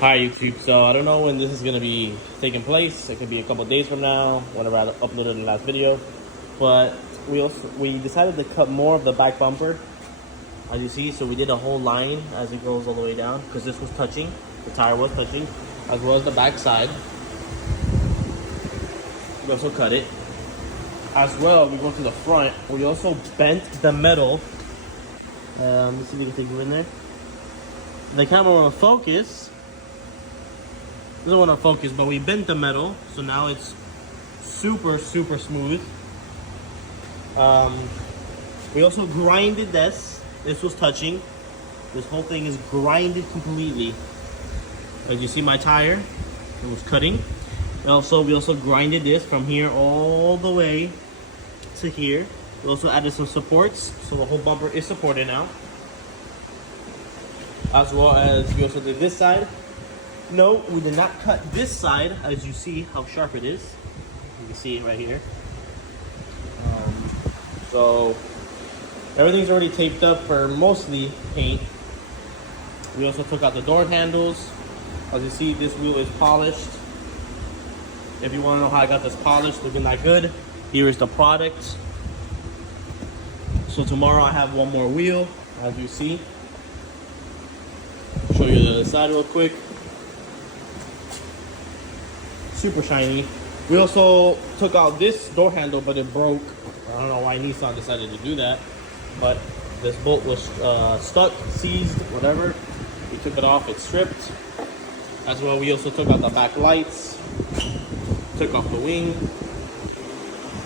Hi YouTube. So I don't know when this is gonna be taking place. It could be a couple days from now, whenever I uploaded the last video. But we decided to cut more of the back bumper, as you see. So we did a whole line as it goes all the way down because this was touching, the tire was touching, as well as the back side. We also cut it. As well, we go to the front. We also bent the metal. Let me see if we can take you in there. The camera will focus. Doesn't want to focus, but we bent the metal, so now it's super smooth. We also grinded this. This was touching. This whole thing is grinded completely. As you see, my tire, it was cutting. We also grinded this from here all the way to here. We also added some supports, so the whole bumper is supported now. As well as we also did this side. No, we did not cut this side, as you see how sharp it is. You can see it right here. So everything's already taped up for mostly paint. We also took out the door handles. As you see, this wheel is polished. If you want to know how I got this polished, looking that good, here is the product. So tomorrow I have one more wheel, as you see. Show you the other side real quick. Super shiny. We also took out this door handle, but it broke. I don't know why Nissan decided to do that, but this bolt was stuck, seized, whatever. We took it off, it's stripped. As well, we also took out the back lights, took off the wing.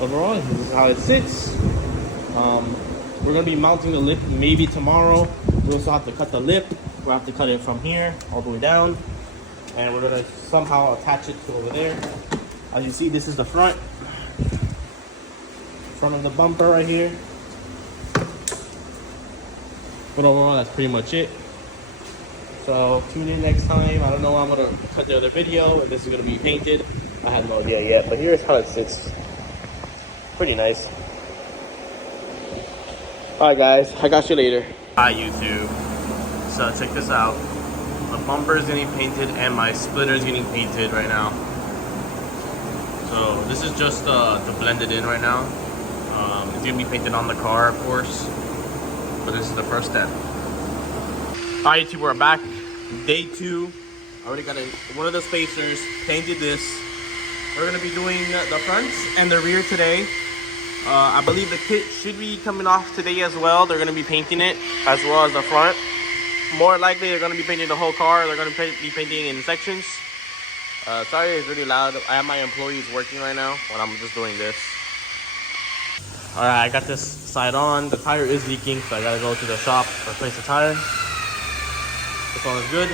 Overall, this is how it sits. We're gonna be mounting the lip maybe tomorrow. We also have to cut the lip. We'll have to cut it from here all the way down. And we're gonna somehow attach it to over there. As you see, this is the front of the bumper right here. But overall, that's pretty much it. So tune in next time. I don't know when I'm gonna cut the other video, and this is gonna be painted. I have no idea yet, but here's how it sits. Pretty nice. All right, guys, I got you later. Hi, YouTube. So check this out. The bumper is getting painted and my splitter is getting painted right now. So this is just to blend it in right now. It's gonna be painted on the car, of course, but this is the first step. Alright, YouTube, we're back. Day 2. I already got one of the spacers, painted this. We're gonna be doing the fronts and the rear today. I believe the kit should be coming off today as well. They're gonna be painting it as well as the front. More likely, they're going to be painting the whole car. They're going to be painting in sections. Sorry, it's really loud. I have my employees working right now when I'm just doing this. All right, I got this side on. The tire is leaking, so I got to go to the shop, replace the tire. This one is good.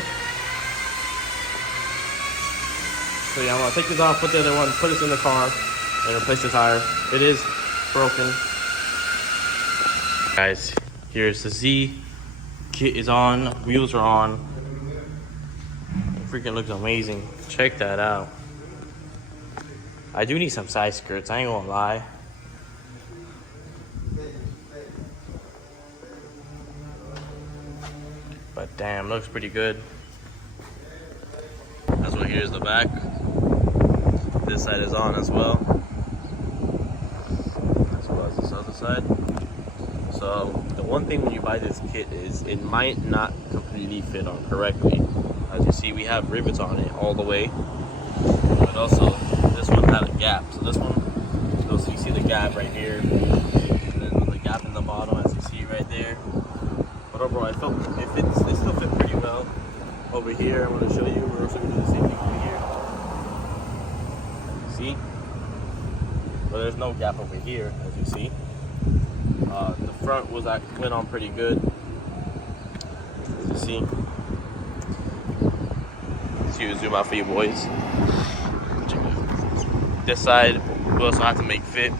So yeah, I'm going to take this off, put the other one, put this in the car, and replace the tire. It is broken. Guys, here's the Z. Kit is on, wheels are on. It freaking looks amazing. Check that out. I do need some side skirts, I ain't gonna lie. But damn, looks pretty good. As well, here's the back. This side is on as well. As well as this other side. So the one thing when you buy this kit is it might not completely fit on correctly. As you see, we have rivets on it all the way, but also this one had a gap. So this one, so you see the gap right here, and then the gap in the bottom, as you see right there. But overall, it still fit pretty well. Over here, I'm going to show you. We're also going to do the same thing over here. As you see, but there's no gap over here, as you see. The front went on pretty good, as you see. Let's zoom out for you boys. This side we also have to make fit.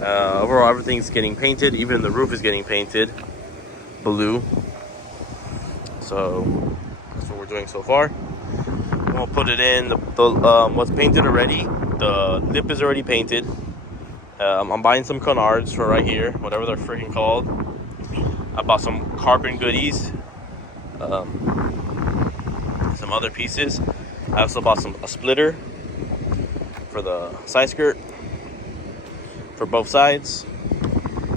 Overall, everything's getting painted. Even the roof is getting painted blue. So that's what we're doing so far. We'll put it in. What's painted already. The lip is already painted. I'm buying some canards for right here, whatever they're freaking called. I bought some carbon goodies. Some other pieces. I also bought a splitter for the side skirt for both sides.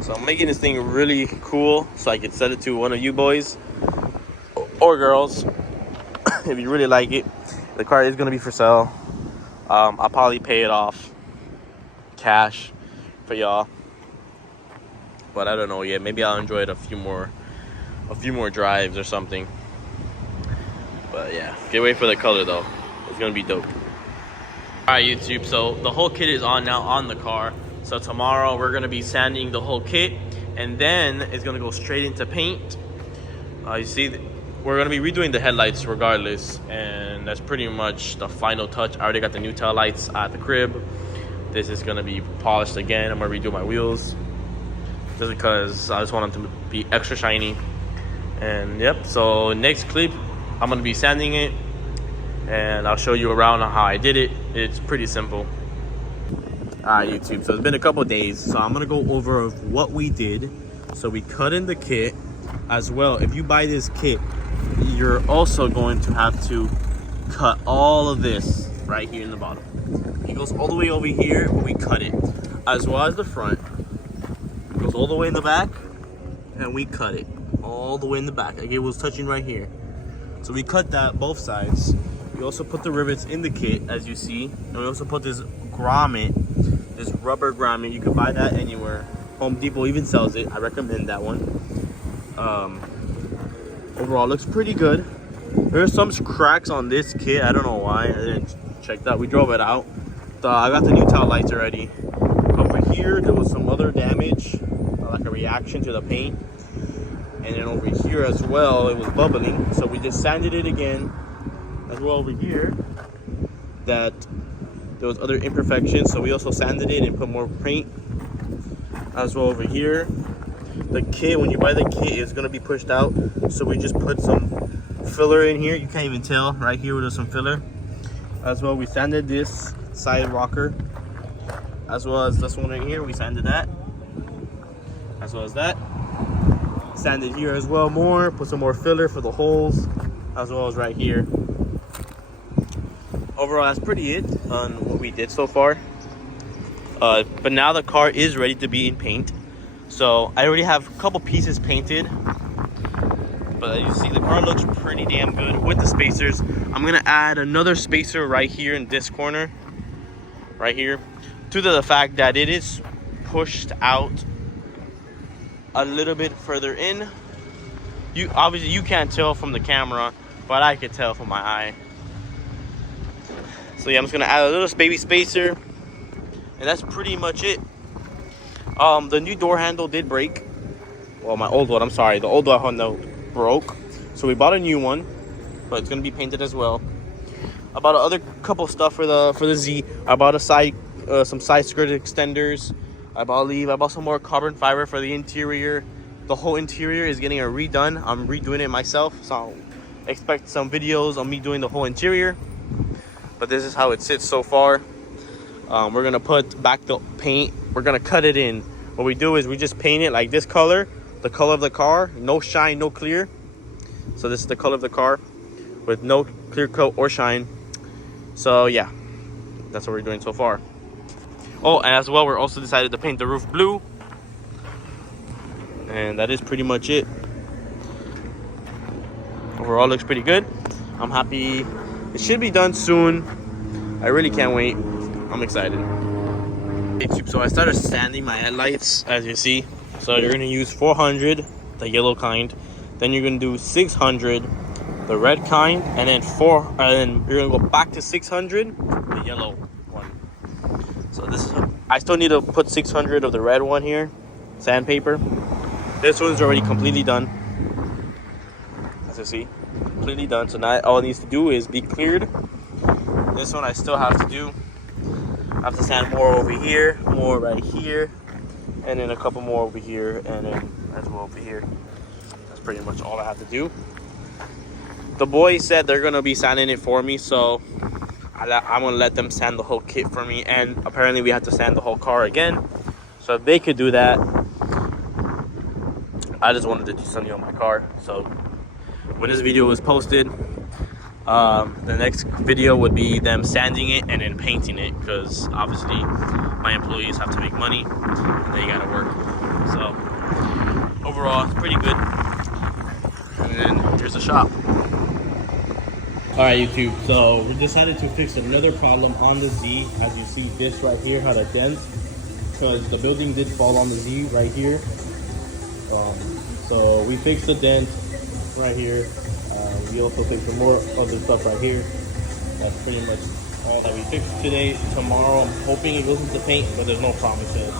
So I'm making this thing really cool so I can sell it to one of you boys or girls if you really like it. The car is gonna be for sale. I'll probably pay it off cash for y'all, but I don't know yet. Maybe I'll enjoy it a few more drives or something. But yeah, get ready for the color though. It's gonna be dope. Alright YouTube, so the whole kit is on now on the car. So tomorrow we're gonna be sanding the whole kit, and then it's gonna go straight into paint. You see, we're gonna be redoing the headlights regardless, and that's pretty much the final touch. I already got the new tail lights at the crib. This is gonna be polished again. I'm gonna redo my wheels just because I just want them to be extra shiny. And yep, so next clip I'm gonna be sanding it, and I'll show you around on how I did it. It's pretty simple. Alright YouTube, so it's been a couple days, so I'm gonna go over what we did. So we cut in the kit as well. If you buy this kit, you're also going to have to cut all of this right here in the bottom. It goes all the way over here, but we cut it, as well as the front. It goes all the way in the back, and we cut it all the way in the back. Like it was touching right here. So we cut that both sides. We also put the rivets in the kit, as you see, and we also put this grommet, this rubber grommet. You can buy that anywhere. Home Depot even sells it. I recommend that one. Overall, looks pretty good. There's some cracks on this kit. I don't know why. I didn't check that. We drove it out. I got the new tail lights already. Over here, there was some other damage, like a reaction to the paint. And then over here as well, it was bubbling. So we just sanded it again. As well over here, that there was other imperfections. So we also sanded it and put more paint. As well over here. The kit, when you buy the kit, is going to be pushed out. So we just put some filler in here. You can't even tell. Right here, there's some filler. As well, we sanded this side rocker. As well as this one right here, we sanded that. As well as that. Sanded here as well more. Put some more filler for the holes. As well as right here. Overall, that's pretty it on what we did so far. But now the car is ready to be in paint. So I already have a couple pieces painted. But as you see, the car looks pretty damn good with the spacers. I'm gonna add another spacer right here in this corner. Right here. Due to the fact that it is pushed out a little bit further in. Obviously you can't tell from the camera, but I could tell from my eye. So yeah, I'm just gonna add a little baby spacer, and that's pretty much it. The new door handle did break. Well, my old one, I'm sorry, the old door handle broke. So we bought a new one, but it's gonna be painted as well. I bought another couple stuff for the Z. I bought some side skirt extenders. I bought some more carbon fiber for the interior. The whole interior is getting redone. I'm redoing it myself, so expect some videos on me doing the whole interior. But this is how it sits so far. We're gonna put back the paint. We're gonna cut it in. What we do is we just paint it like this color, the color of the car, no shine, no clear. So this is the color of the car with no clear coat or shine. So yeah, that's what we're doing so far. Oh, and as well, we're also decided to paint the roof blue. And that is pretty much it. Overall, looks pretty good. I'm happy. It should be done soon. I really can't wait. I'm excited. So I started sanding my headlights, as you see. So you're gonna use 400, the yellow kind. Then you're gonna do 600, the red kind, and then you're gonna go back to 600, the yellow one. So this is. I still need to put 600 of the red one here, sandpaper. This one's already completely done. As you see, completely done. So now all it needs to do is be cleared. This one I still have to do. I have to sand more over here, more right here, and then a couple more over here, and then as well over here. That's pretty much all I have to do. The boys said they're gonna be sanding it for me, so I'm gonna let them sand the whole kit for me. And apparently we have to sand the whole car again. So if they could do that, I just wanted to do something on my car. So when this video is posted, the next video would be them sanding it and then painting it, because obviously my employees have to make money and they gotta work. So overall, it's pretty good. And then here's the shop. All right, YouTube, so we decided to fix another problem on the Z. As you see, this right here had a dent because the building did fall on the Z right here. So we fixed the dent right here. We also fixed some more other stuff right here. That's pretty much all that we fixed today. Tomorrow, I'm hoping it goes into paint, but there's no promises.